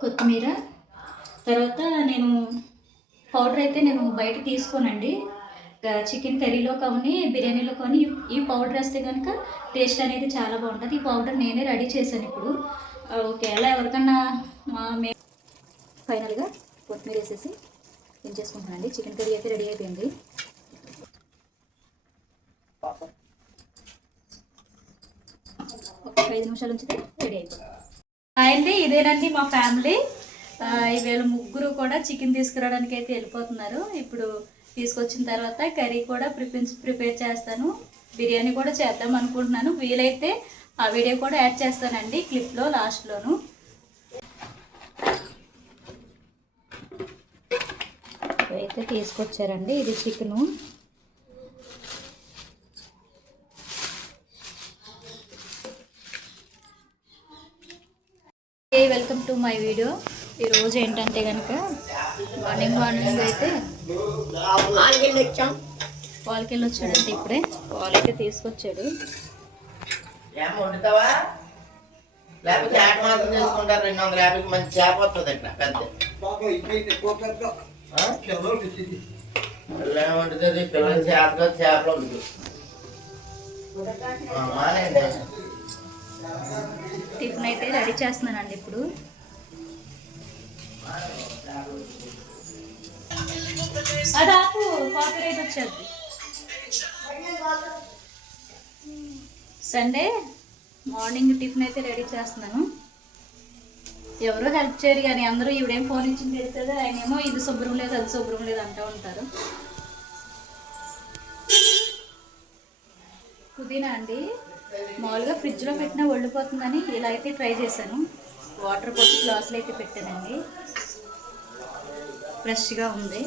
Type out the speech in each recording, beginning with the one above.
కొత్తిమీర, తర్వాత నేను పౌడర్ అయితే నేను బయట తీసుకోనండి. చికెన్ కర్రీలో కానీ బిర్యానీలో కానీ ఈ పౌడర్ వేస్తే కనుక టేస్ట్ అనేది చాలా బాగుంటుంది. ఈ పౌడర్ నేనే రెడీ చేశాను ఇప్పుడు. ఒకవేళ ఎవరికన్నా మేము ఫైనల్గా కొత్తిమీర వేసేసి దించేసుకుంటానండి. చికెన్ కర్రీ అయితే రెడీ అయిపోయింది. ఒక 5 నిమిషాలు ఉంచితే రెడీ అయిపోయింది. అండి ఇదేనండి మా ఫ్యామిలీ. ఈవేళ ముగ్గురు కూడా చికెన్ తీసుకురావడానికి అయితే వెళ్ళిపోతున్నారు. ఇప్పుడు తీసుకొచ్చిన తర్వాత కర్రీ కూడా ప్రిపేర్ చేస్తాను. బిర్యానీ కూడా చేద్దాం అనుకుంటున్నాను. వీలైతే ఆ వీడియో కూడా యాడ్ చేస్తానండి క్లిప్లో లాస్ట్లోను. అయితే తీసుకొచ్చారండి. ఇది chicken. Welcome to my video. ఈరోజు ఏంటంటే కనుక మార్నింగ్ అయితే పాలకి వెళ్ళి వచ్చాడంటే ఇప్పుడే పాలు అయితే తీసుకొచ్చాడు. టిఫిన్ అయితే రెడీ చేస్తున్నానండి ఇప్పుడు. అదాపు కాపీరైట్ వచ్చేది. సండే మార్నింగ్ టిఫిన్ అయితే రెడీ చేస్తున్నాను. ఎవరో హెల్ప్ చేయరు కానీ అందరూ ఇవిడేం ఫోన్ ఇచ్చింది తెలుస్తుంది. ఆయన ఏమో ఇది శుభ్రం లేదు అది శుభ్రం లేదు అంటూ ఉంటారు. పుదీనా అండి మామూలుగా ఫ్రిడ్జ్లో పెట్టినా వండిపోతుందని ఇలా అయితే ట్రై చేశాను. వాటర్ పోసి గ్లాసులు అయితే పెట్టానండి. ఫ్రెష్గా ఉంది.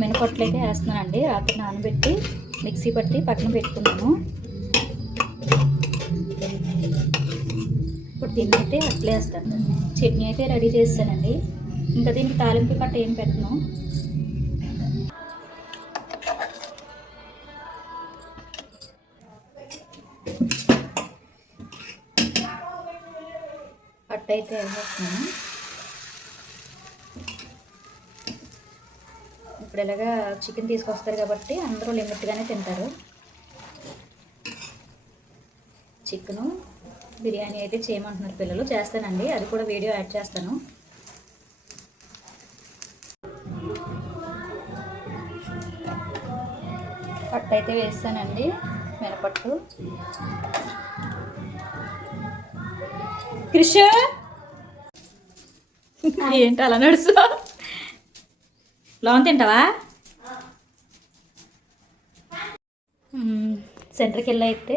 మినపట్లు అయితే వేస్తున్నానండి. రాత్రి నానబెట్టి మిక్సీ పట్టి పక్కన పెట్టుకున్నాను. ఇప్పుడు దీన్ని అయితే అట్లే వేస్తాను. చట్నీ అయితే రెడీ చేస్తానండి. ఇంకా దీనికి తాలింపు కట్ట ఏం పెట్టను. కట్ట అయితే వేసేస్తున్నాను. ఇప్పుడు ఇలాగా చికెన్ తీసుకొస్తారు కాబట్టి అందరూ లిమిట్గానే తింటారు. చికెను బిర్యానీ అయితే చేయమంటున్నారు పిల్లలు. చేస్తానండి, అది కూడా వీడియో యాడ్ చేస్తాను. పట్టు అయితే వేస్తానండి, మినపట్టు. క్రిష్ ఏంటి అలా నడుస్తా? లోన్ తింటావా? సెంటర్కి వెళ్ళి అయితే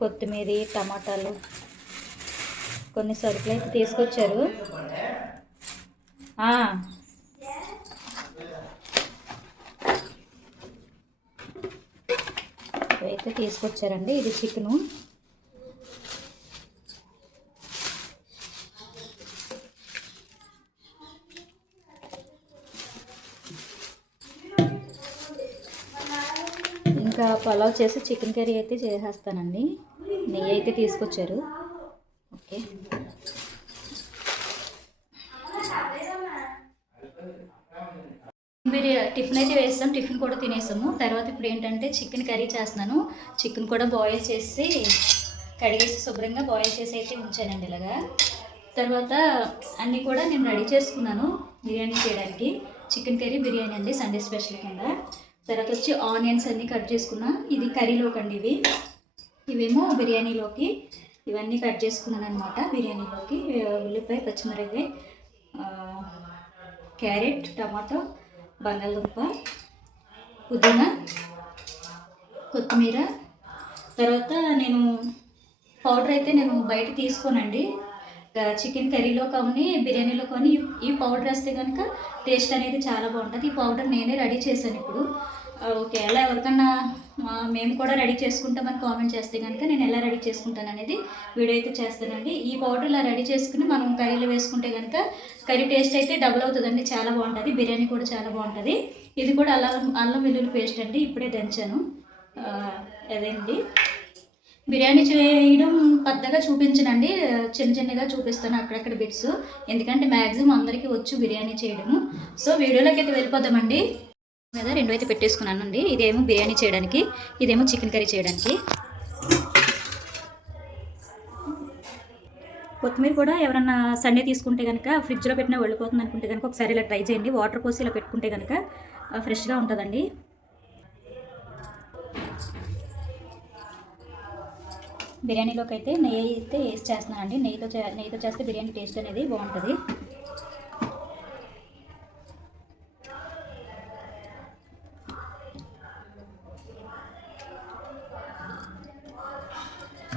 కొత్తిమీర, టమాటాలు, కొన్ని సరుకులు అయితే తీసుకొచ్చారు. అయితే తీసుకొచ్చారండి. ఇది చికెను. ఇంకా పలావ్ చేసి చికెన్ కర్రీ అయితే చేసేస్తానండి. నెయ్యి అయితే తీసుకొచ్చారు. ఓకే, టిఫిన్ అయితే వేస్తాం. టిఫిన్ కూడా తినేసాము. తర్వాత ఇప్పుడు ఏంటంటే చికెన్ కర్రీ చేస్తున్నాను. చికెన్ కూడా బాయిల్ చేసి కడిగేసి శుభ్రంగా బాయిల్ చేసి అయితే ఉంచానండి ఇలాగా. తర్వాత అన్నీ కూడా నేను రెడీ చేసుకున్నాను బిర్యానీ చేయడానికి. చికెన్ కర్రీ బిర్యానీ అండి, సండే స్పెషల్ కింద. తర్వాత వచ్చి ఆనియన్స్ అన్నీ కట్ చేసుకున్నా. ఇది కర్రీలోకి అండి, ఇవేమో బిర్యానీలోకి. ఇవన్నీ కట్ చేసుకున్నాను అనమాట బిర్యానీలోకి. ఉల్లిపాయ, పచ్చిమిరపకాయ, క్యారెట్, టమాటో, బంగాళదుంప, పుదీనా, కొత్తిమీర. తర్వాత నేను పౌడర్ అయితే నేను బయట తీసుకోనండి. చికెన్ కర్రీలో కానీ బిర్యానీలో కానీ ఈ పౌడర్ వేస్తే కనుక టేస్ట్ అనేది చాలా బాగుంటుంది. ఈ పౌడర్ నేనే రెడీ చేశాను ఇప్పుడు. ఒకవేళ ఎవరికన్నా మేము కూడా రెడీ చేసుకుంటామని కామెంట్ చేస్తే కనుక నేను ఎలా రెడీ చేసుకుంటాను అనేది వీడియో అయితే చేస్తానండి. ఈ పౌడర్ ఇలా రెడీ చేసుకుని మనం కర్రీలో వేసుకుంటే కనుక కర్రీ టేస్ట్ అయితే డబుల్ అవుతుందండి, చాలా బాగుంటుంది. బిర్యానీ కూడా చాలా బాగుంటుంది. ఇది కూడా అల్లం అల్లం వెల్లుల్లి పేస్ట్ అండి, ఇప్పుడే దంచాను. అదేంటి బిర్యానీ చేయడం పెద్దగా చూపించనండి, చిన్న చిన్నగా చూపిస్తాను అక్కడక్కడ బిట్స్, ఎందుకంటే మ్యాక్సిమం అందరికీ వచ్చు బిర్యానీ చేయడము. సో వీడియోలోకి అయితే వెళ్ళిపోతామండి. మీద రెండు అయితే పెట్టేసుకున్నానండి. ఇదేమో బిర్యానీ చేయడానికి, ఇదేమో చికెన్ కర్రీ చేయడానికి. కొత్తిమీర కూడా ఎవరన్నా సండే తీసుకుంటే కనుక ఫ్రిడ్జ్లో పెట్టినా వెళ్ళిపోతుంది అనుకుంటే కనుక ఒకసారి ఇలా ట్రై చేయండి. వాటర్ పోసి ఇలా పెట్టుకుంటే కనుక ఫ్రెష్గా ఉంటుందండి. బిర్యానీలోకి అయితే నెయ్యి అయితే వేసి చేస్తున్నానండి. నెయ్యితో చేస్తే బిర్యానీ టేస్ట్ అనేది బాగుంటుంది.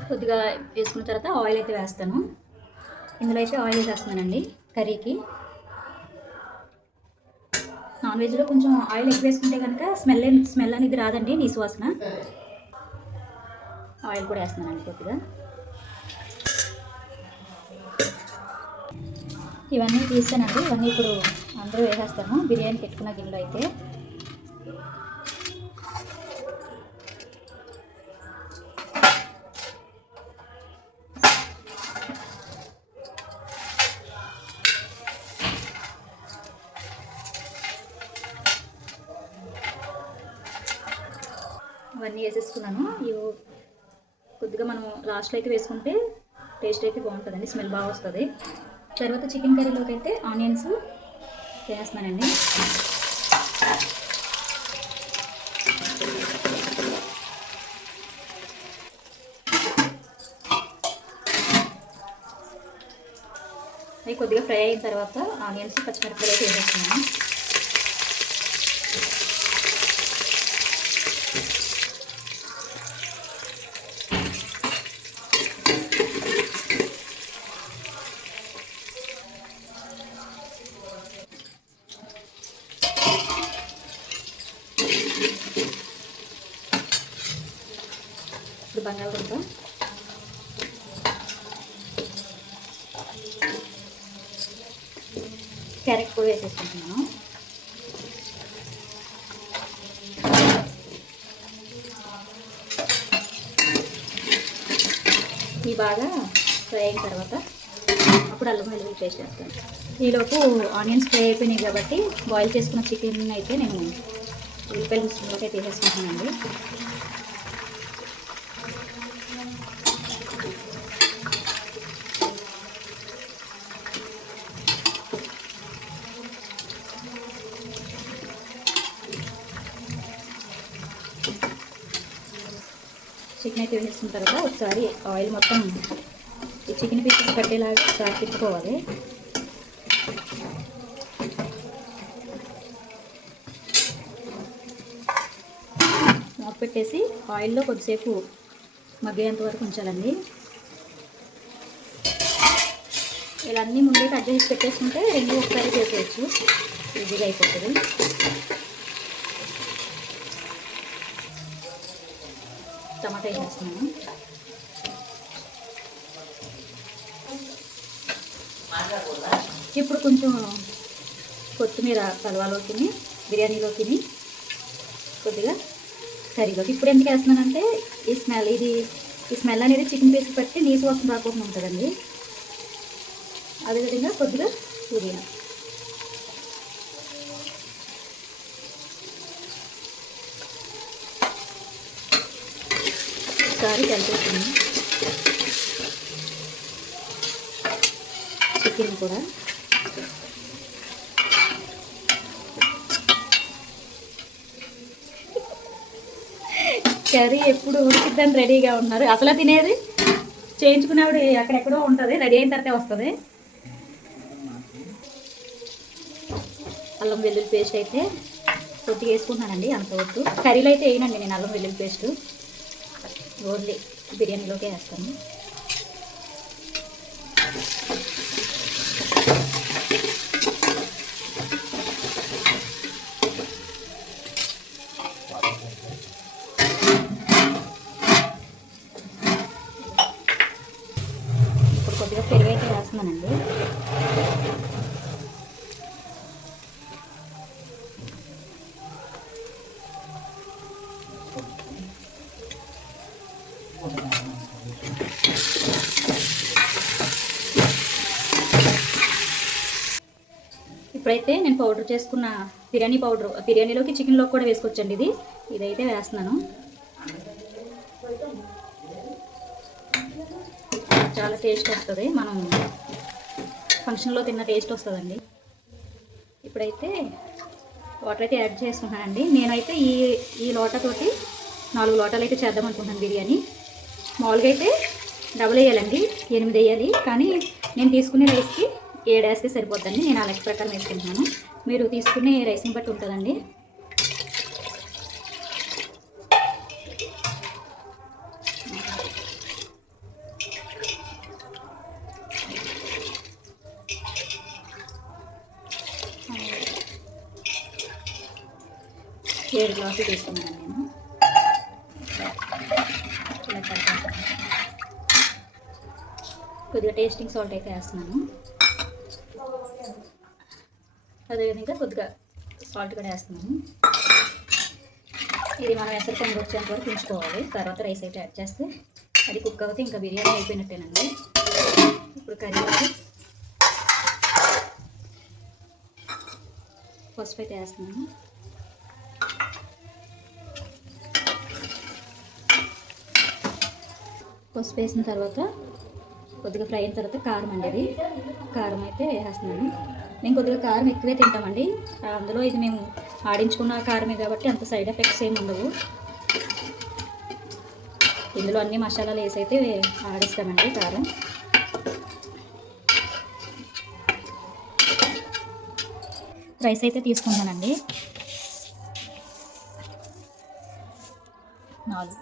కొద్దిగా వేసుకున్న తర్వాత ఆయిల్ అయితే వేస్తాను. ఇందులో అయితే ఆయిల్ వేసేస్తున్నానండి కర్రీకి. నాన్ వెజ్లో కొంచెం ఆయిల్ ఎక్కువ వేసుకుంటే కనుక స్మెల్ అనేది రాదండి, నీసు వాసన. ఆయిల్ కూడా వేస్తున్నానండి కొద్దిగా. ఇవన్నీ తీసానండి, ఇవన్నీ ఇప్పుడు అందరూ వేసేస్తాను బిర్యానీ పెట్టుకున్న గిన్నెలో అయితే. ఇవన్నీ వేసేసుకున్నాను. ఇవి కొద్దిగా మనం లాస్ట్లో అయితే వేసుకుంటే టేస్ట్ అయితే బాగుంటుందండి, స్మెల్ బాగా వస్తుంది. తర్వాత చికెన్ కర్రీలోకి అయితే ఆనియన్స్ వేస్తున్నానండి. అవి కొద్దిగా ఫ్రై అయిన తర్వాత ఆనియన్స్ పచ్చిమిరపకాయలు అయితే వేసేస్తున్నాను. ఇప్పుడు బంగాళదుంప, క్యారెట్ కూడా వేసేసుకుంటున్నాను. ఇవి బాగా ఫ్రై అయిన తర్వాత అప్పుడు అల్లం వెల్లుల్లి పేస్ట్ వేస్తాను. ఈలోపు ఆనియన్స్ ఫ్రై అయిపోయినాయి కాబట్టి బాయిల్ చేసుకున్న చికెన్ అయితే నేను ఉల్లిపాయల మిశ్రమంలోకి అయితే వేసేసుకుంటానండి. చికెన్ అయితే వేసేసిన తర్వాత ఒకసారి ఆయిల్ మొత్తం ఈ చికెన్ పీసెస్ పట్టేలాగా ఒకసారి తిప్పుకోవాలి. మూత పెట్టేసి ఆయిల్లో కొద్దిసేపు మగ్గేంత వరకు ఉంచాలండి. ఇలా అన్నీ ముందే కట్ చేసి పెట్టేసుకుంటే రెండు ఒకసారి చేసేయచ్చు, ఈజీగా అయిపోతుంది. టమాటా వేసేస్తున్నాను. ఇప్పుడు కొంచెం కొత్తిమీర కలవాలోకి, బిర్యానీలోకి, కొద్దిగా కర్రీలోకి. ఇప్పుడు ఎందుకు వేస్తున్నానంటే ఈ స్మెల్ అనేది చికెన్ పీస్ పట్టి నీసు వాసన రాకుండా ఉంటుందండి. అదేవిధంగా కొద్దిగా పుదీనా. ఒకసారి కలిపేస్తుంది. చికెన్ కూడా కర్రీ ఎప్పుడు ఉడికిద్దని రెడీగా ఉన్నారు. అసలు తినేది చేయించుకునేవాడు అక్కడెక్కడో ఉంటుంది, రెడీ అయిన తర్వాతే వస్తుంది. అల్లం వెల్లుల్లి పేస్ట్ అయితే కొద్దిగా వేసుకుంటున్నానండి, అంత వద్దు. కర్రీలో అయితే వేయనండి నేను అల్లం వెల్లుల్లి పేస్ట్, ఓన్లీ బిర్యానీలోకే వేస్తాను. ఇప్పుడు కొద్దిగా పెరుగు అయితే వేస్తున్నానండి. ఇప్పుడైతే నేను పౌడర్ చేసుకున్న బిర్యానీ పౌడర్, బిర్యానీలోకి చికెన్లోకి కూడా వేసుకోవచ్చండి. ఇదైతే వేస్తున్నాను. చాలా టేస్ట్ వస్తుంది, మనం ఫంక్షన్లో తిన్న టేస్ట్ వస్తుందండి. ఇప్పుడైతే వాటర్ అయితే యాడ్ చేసుకుంటానండి. నేనైతే ఈ లోటతోటి 4 లోటాలు అయితే చేద్దాం అనుకుంటున్నాను బిర్యానీ. మామూలుగా అయితే డబుల్ వేయాలండి, 8 వేయాలి. కానీ నేను తీసుకునే రైస్కి 7 వేస్తే సరిపోద్దండి. నేను ఆ లెక్క ప్రకారం వేసుకుంటున్నాను. మీరు తీసుకునే రైస్ని బట్టి ఉంటుందండి. ఏడు గ్లాసులు తీసుకున్నాను నేను. కొద్దిగా టేస్టింగ్ సాల్ట్ అయితే వేస్తున్నాను. అదేవిధంగా కొద్దిగా సాల్ట్ కూడా వేస్తున్నాను. ఇది మనం ఎసరు పొంగి వచ్చేంత వరకు ఉంచుకోవాలి. తర్వాత రైస్ అయితే యాడ్ చేస్తే అది కుక్ అవుతే ఇంకా బిర్యానీ అయిపోయినట్టేనండి. ఇప్పుడు కర్రీలోకి పసుపు అయితే వేస్తున్నాను. పసుపు వేసిన తర్వాత కొద్దిగా ఫ్రై అయిన తర్వాత కారం అండి, ఇది కారం అయితే వేసేస్తున్నాను. మేము కొద్దిగా కారం ఎక్కువే తింటామండి. అందులో ఇది మేము ఆడించుకున్న కారమే కాబట్టి అంత సైడ్ ఎఫెక్ట్స్ ఏమి ఉండవు. ఇందులో అన్ని మసాలాలు వేసి అయితే ఆడిస్తామండి కారం. రైస్ అయితే తీసుకుంటానండి 4.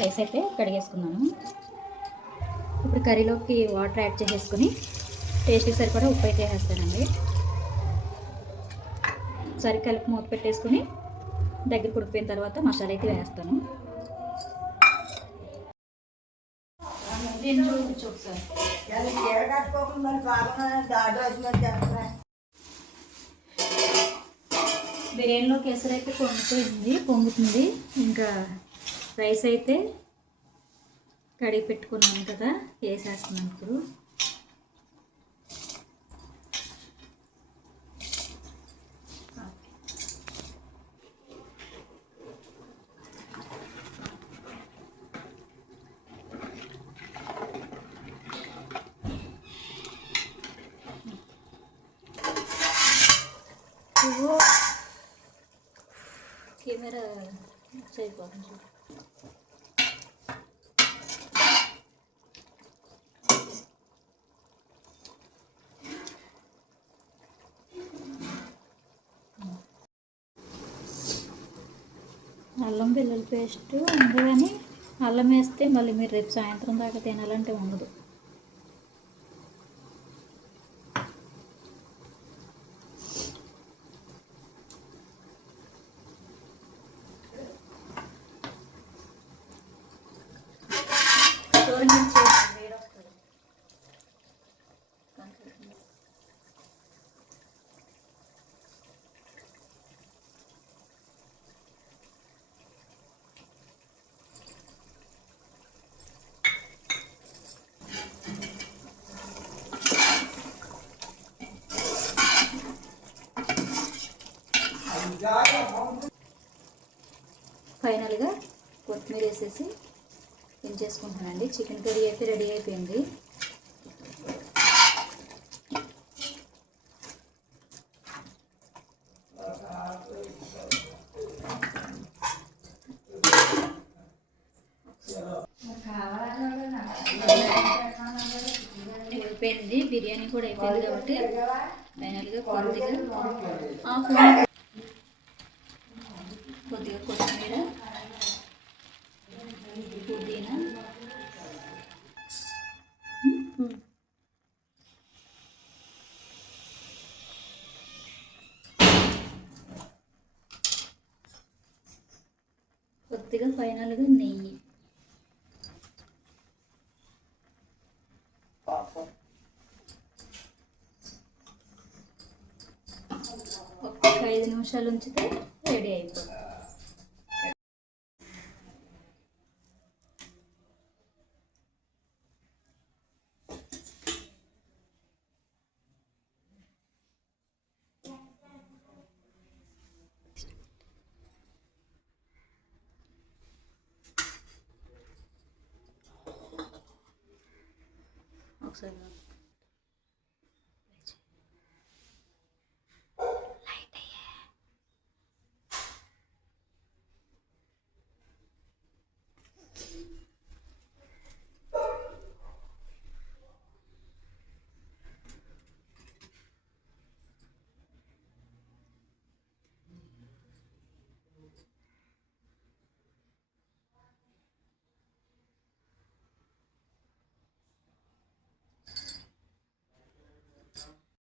రైస్ అయితే కడిగేసుకున్నాను. ఇప్పుడు కర్రీలోకి వాటర్ యాడ్ చేసేసుకుని టేస్ట్కి సరిపడా ఉప్పు అయితే వేస్తానండి. సరి కలిపి మూత పెట్టేసుకుని దగ్గర ఉడికిపోయిన తర్వాత మసాలా అయితే వేస్తాను. బిర్యానీలో కేసరి అయితే పొంగుతుంది. ఇంకా రైస్ అయితే కడిగి పెట్టుకున్నాను కదా, వేసేస్తున్నాను ఇప్పుడు. కెమెరా సరిపోతుంది. అల్లం వెల్లుల్లి పేస్ట్ ఉంది, కానీ అల్లం వేస్తే మళ్ళీ మీరు రేపు సాయంత్రం దాకా తినాలంటే ఉండదు. ఫైనల్గా కొత్తిమీర వేసేసి దించేసుకుంటానండి. చికెన్ కర్రీ అయితే రెడీ అయిపోయింది. అయిపోయింది, బిర్యానీ కూడా అయిపోయింది కాబట్టి ఫైనల్గా కొద్దిగా కొత్తిమీర, పుదీనా, కొద్దిగా ఫైనల్గా నెయ్యి. ఒక 5 నిమిషాలు ఉంచితే రెడీ అయిపోతుంది. సరే